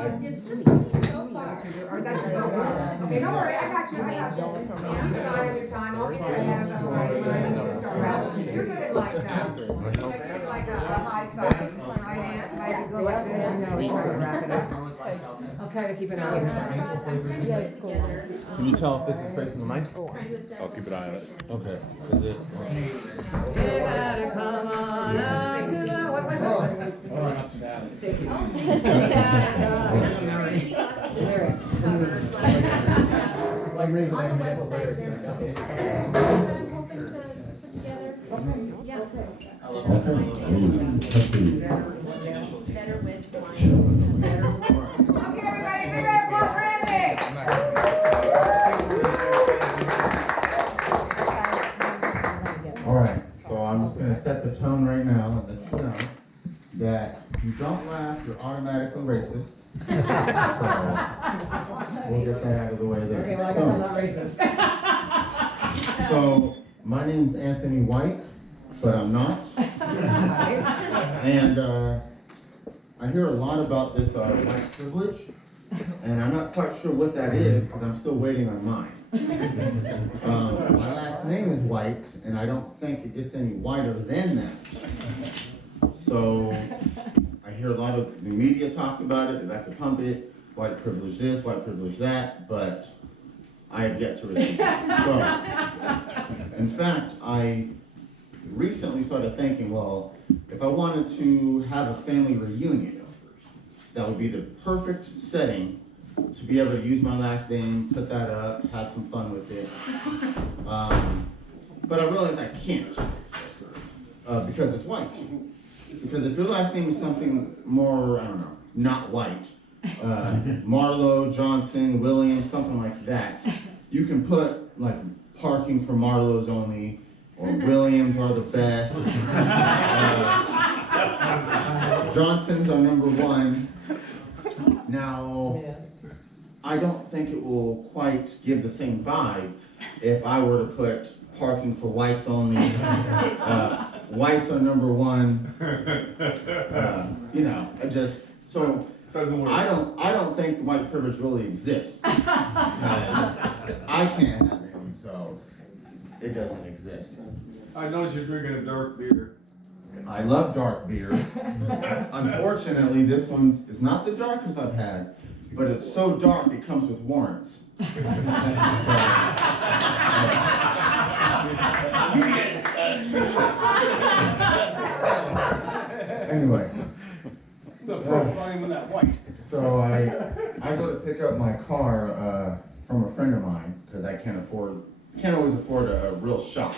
It's just so far. Okay, don't worry, I got you. You got every time, I'll get your hands up right when I need to start wrapping. You're good at like that. You're good at like a high side, right hand, maybe go like this, and now we'll try to wrap it up. I'll kind of keep an eye on your side. Yeah, it's cool. Can you tell if this is facing the mic? I'll keep an eye on it. Okay. Is this? You gotta come on up to the, what was it? On the website, there's some that I'm hoping to put together. Yeah. Better with wine. Okay, everybody, big round of applause for Anthony. All right. So I'm just gonna set the tone right now and let you know that if you don't laugh, you're automatically racist. So we'll get that out of the way there. Okay, well, I guess I'm not racist. So my name's Anthony White, but I'm not. And I hear a lot about this white privilege, and I'm not quite sure what that is because I'm still waiting on mine. My last name is White, and I don't think it gets any whiter than that. So I hear a lot of the media talks about it. They like to pump it. White privilege this, white privilege that, but I have yet to receive it. So, in fact, I recently started thinking, well, if I wanted to have a family reunion, that would be the perfect setting to be able to use my last name, put that up, have some fun with it. But I realized I can't because it's white. Because if your last name is something more, I don't know, not white, Marlowe, Johnson, Williams, something like that, you can put like parking for Marlowe's only, or Williams are the best. Johnson's are number one. Now, I don't think it will quite give the same vibe if I were to put parking for whites only. Whites are number one. You know, I don't think the white privilege really exists. Because I can't have any, so it doesn't exist. I noticed you're drinking a dark beer. I love dark beer. Unfortunately, this one is not the darkest I've had, but it's so dark it comes with warrants. Anyway. The profiling with that white. So I go to pick up my car from a friend of mine because I can't always afford a real shop.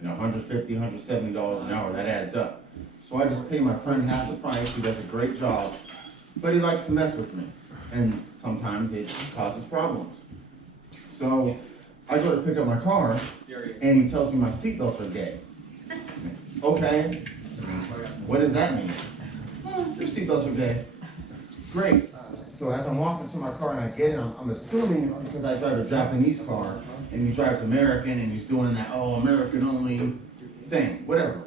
You know, $150, $170 an hour, that adds up. So I just pay my friend half the price. He does a great job, but he likes to mess with me, and sometimes it causes problems. So I go to pick up my car, and he tells me my seatbelts are gay. Okay, what does that mean? Your seatbelts are gay. Great. So as I'm walking to my car and I get in, I'm assuming it's because I drive a Japanese car and he drives American and he's doing that, American only thing, whatever.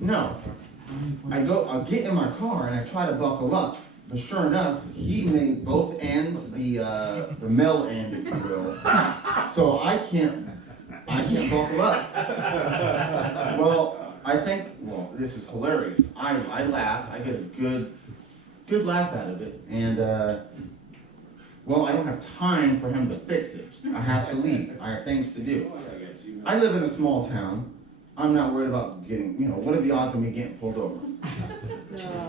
No. I'll get in my car and I try to buckle up, but sure enough, he made both ends the male end, if you will. So I can't buckle up. Well, this is hilarious. I laugh, I get a good laugh out of it, and I don't have time for him to fix it. I have to leave. I have things to do. I live in a small town. I'm not worried about getting, what are the odds of me getting pulled over?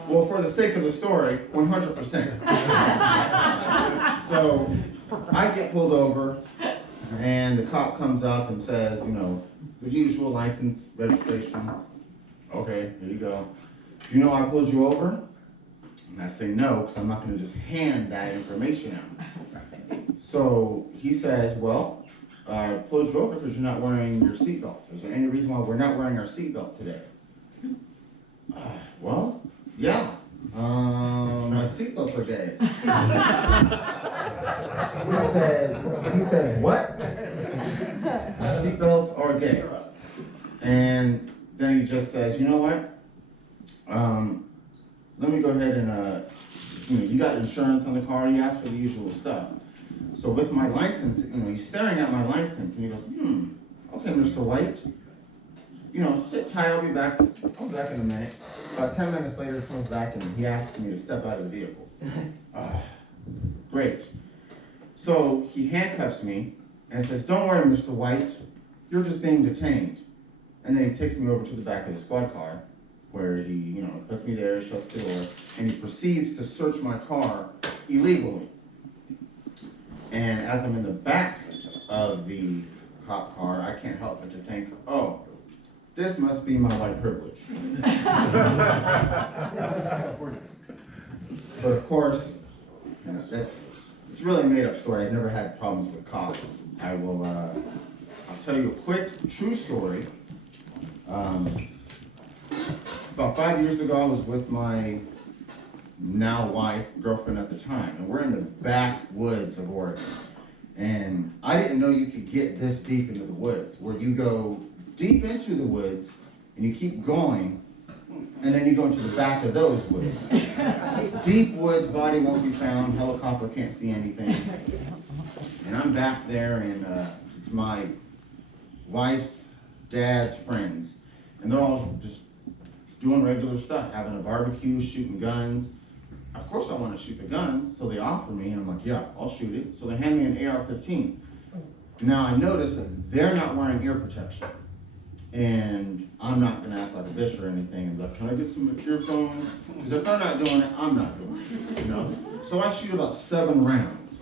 Well, for the sake of the story, 100%. So I get pulled over, and the cop comes up and says, the usual license, registration. Okay, here you go. Do you know I pulled you over? And I say no, because I'm not going to just hand that information out. So he says, well, I pulled you over because you're not wearing your seatbelt. Is there any reason why we're not wearing our seatbelt today? Yeah. My seatbelts are gay. He says, what? My seatbelts are gay. And then he just says, you know what? Let me go ahead and you got insurance on the car, he asked for the usual stuff. So with my license, he's staring at my license and he goes, okay, Mr. White, sit tight, I'll be back in a minute. About 10 minutes later, he comes back and he asks me to step out of the vehicle. Great. So he handcuffs me and says, don't worry, Mr. White, you're just being detained. And then he takes me over to the back of the squad car where he, puts me there, shuts the door, and he proceeds to search my car illegally. And as I'm in the back of the cop car, I can't help but to think, oh, this must be my white privilege. But of course, it's really a made up story. I've never had problems with cops. I'll tell you a quick, true story. About 5 years ago, I was with my now wife, girlfriend at the time, and we're in the backwoods of Oregon. And I didn't know you could get this deep into the woods, where you go deep into the woods and you keep going, and then you go into the back of those woods. Deep woods, body won't be found, helicopter can't see anything. And I'm back there, and it's my wife's dad's friends, and they're all just doing regular stuff, having a barbecue, shooting guns. Of course I want to shoot the guns, so they offer me, and I'm like, yeah, I'll shoot it. So they hand me an AR-15. Now I notice that they're not wearing ear protection, and I'm not gonna act like a bitch or anything and be like, can I get some earphones? Because if they're not doing it, I'm not doing it, So I shoot about 7 rounds.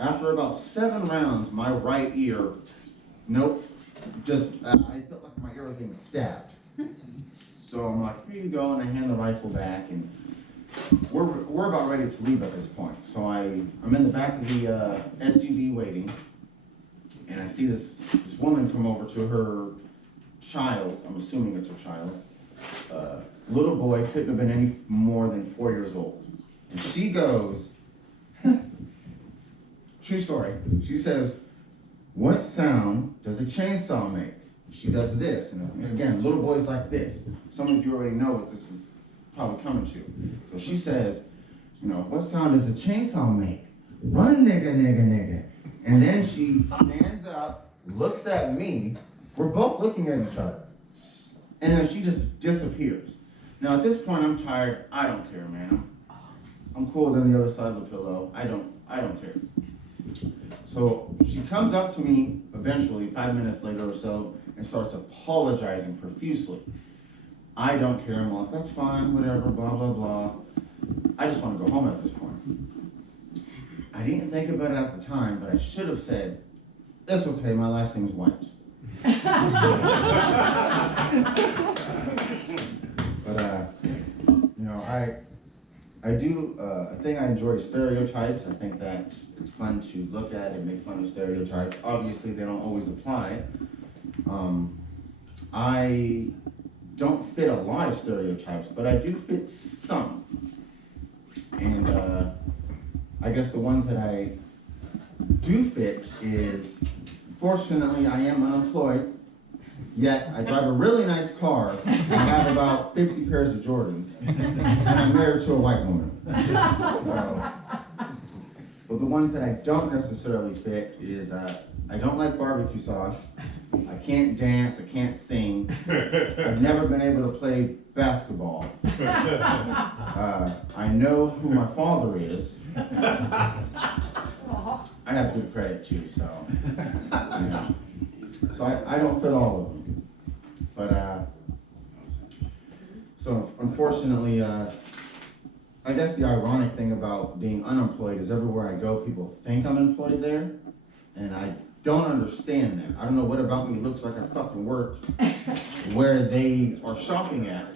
After about 7 rounds, my right ear, nope, just, I felt like my ear was being stabbed. So I'm like, here you go, and I hand the rifle back, and we're about ready to leave at this point. So I'm in the back of the SUV waiting, and I see this woman come over to her child. I'm assuming it's her child. Little boy, couldn't have been any more than 4 years old. And she goes, true story, she says, what sound does a chainsaw make? She does this, and again, little boys like this. Some of you already know what this is probably coming to. So she says, what sound does a chainsaw make? Run, nigga, nigga, nigga. And then she stands up, looks at me. We're both looking at each other. And then she just disappears. Now at this point, I'm tired. I don't care, man. I'm cool on the other side of the pillow. I don't care. So she comes up to me eventually, 5 minutes later or so, and starts apologizing profusely. I don't care. I'm like, that's fine, whatever, blah, blah, blah. I just want to go home at this point. I didn't think about it at the time, but I should have said, that's okay, my last name's White. But, I do, I think I enjoy stereotypes. I think that it's fun to look at and make fun of stereotypes. Obviously, they don't always apply. I don't fit a lot of stereotypes, but I do fit some. And I guess the ones that I do fit is, fortunately, I am unemployed, yet I drive a really nice car, I have about 50 pairs of Jordans, and I'm married to a white woman. So, but the ones that I don't necessarily fit is, I don't like barbecue sauce, I can't dance, I can't sing, I've never been able to play basketball. I know who my father is. I have good credit too, so, So I don't fit all of them. But, so unfortunately, I guess the ironic thing about being unemployed is everywhere I go, people think I'm employed there, and I don't understand that. I don't know what about me looks like I fucking work where they are shopping at,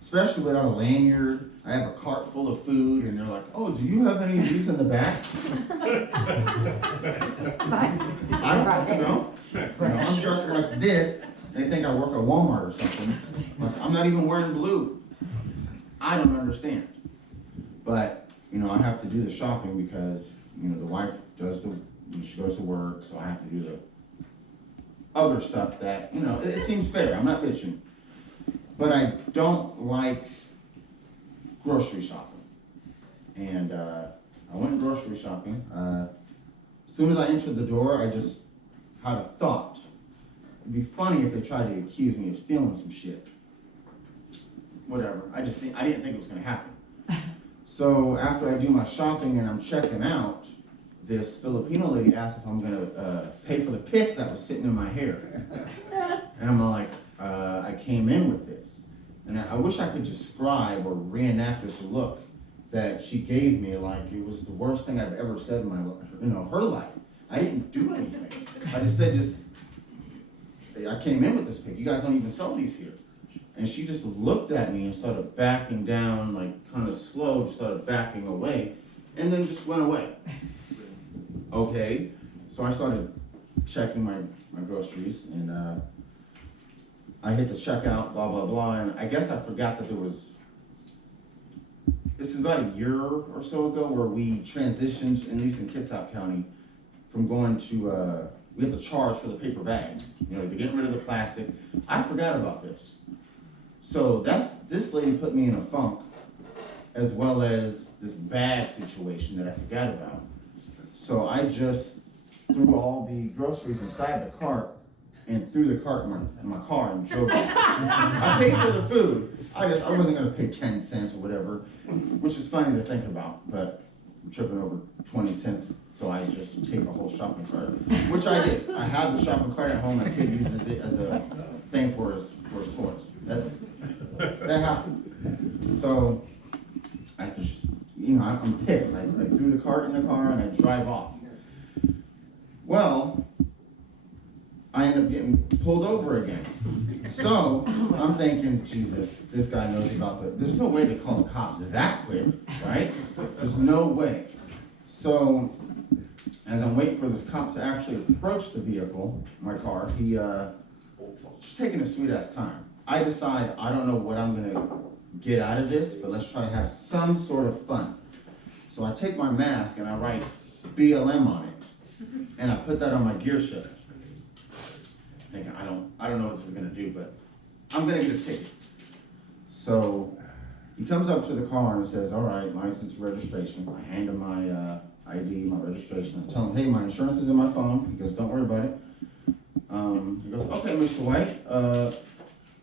especially without a lanyard. I have a cart full of food, and they're like, oh, do you have any of these in the back? I don't fucking know. I'm dressed like this, they think I work at Walmart or something. Like, I'm not even wearing blue. I don't understand. But, I have to do the shopping because, the wife she goes to work, so I have to do the other stuff that, it seems fair. I'm not bitching. But I don't like grocery shopping. and I went grocery shopping. As soon as I entered the door, I just had a thought. It'd be funny if they tried to accuse me of stealing some shit. Whatever. I didn't think it was gonna happen. So after I do my shopping and I'm checking out, this Filipino lady asked if I'm gonna pay for the pick that was sitting in my hair. And I'm like, I came in with this. And I wish I could describe or reenact this look that she gave me, like it was the worst thing I've ever said in my life, her life. I didn't do anything. I just said I came in with this pick. You guys don't even sell these here. And she just looked at me and started backing down, like kind of slow, just started backing away, and then just went away. Okay, so I started checking my groceries, and I hit the checkout, blah, blah, blah, and I guess I forgot that this is about a year or so ago where we transitioned, at least in Kitsap County, from going to, we have to charge for the paper bag, they're getting rid of the plastic. I forgot about this. So this lady put me in a funk, as well as this bag situation that I forgot about. So I just threw all the groceries inside the cart and threw the cart in my car and drove off. I paid for the food. I wasn't gonna pay 10 cents or whatever, which is funny to think about, but I'm tripping over 20 cents, so I just take the whole shopping cart, which I did. I have the shopping cart at home, and the kid uses it as a thing for his toys. That happened. So I just, I'm pissed. I threw the cart in the car and I drive off. Well, I end up getting pulled over again. So I'm thinking, Jesus, this guy knows about there's no way they call the cops that quick, right? There's no way. So as I'm waiting for this cop to actually approach the vehicle, my car, just taking a sweet ass time. I decide I don't know what I'm gonna get out of this, but let's try to have some sort of fun. So I take my mask and I write BLM on it, and I put that on my gear shift. Thinking I don't know what this is gonna do, but I'm gonna get a ticket. So he comes up to the car and says, "All right, license, registration." I hand him my ID, my registration. I tell him, "Hey, my insurance is in my phone." He goes, "Don't worry about it." He goes, "Okay, Mr. White.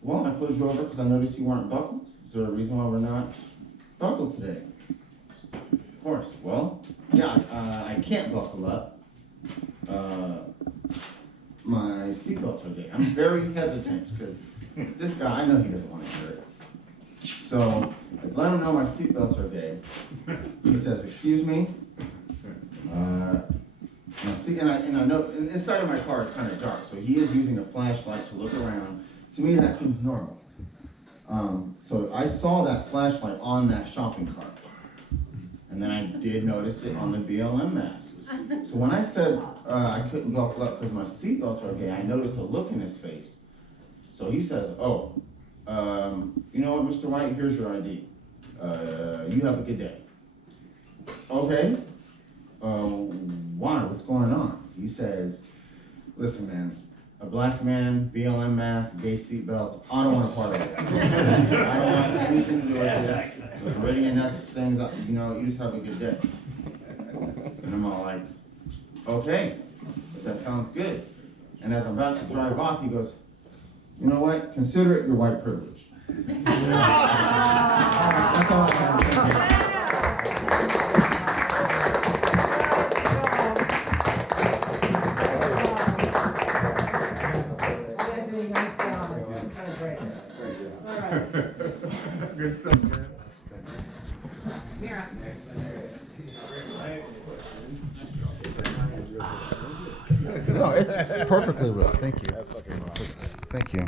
Well, I pulled you over because I noticed you weren't buckled. Is there a reason why we're not buckled today?" Of course. Well, yeah, I can't buckle up. My seatbelts are gay. I'm very hesitant because this guy, I know he doesn't want to hear it. So I let him know my seatbelts are gay. He says, "Excuse me." And I know inside of my car it's kind of dark, so he is using a flashlight to look around. To me, that seems normal. So I saw that flashlight on that shopping cart. And then I did notice it on the BLM masks. So when I said I couldn't buckle up because my seatbelts are gay, I noticed a look in his face. So he says, "Oh, you know what, Mr. White, here's your ID. You have a good day." "Okay. Why? What's going on?" He says, "Listen, man, a black man, BLM mask, gay seatbelts, I don't want a part of this. I don't want anything to do with this. There's already enough things, you just have a good day." And I'm all like, "Okay, that sounds good." And as I'm about to drive off, he goes, "You know what? Consider it your white privilege." That's all I have to say. Good stuff, man. Mira. No, it's perfectly real. Thank you. Thank you.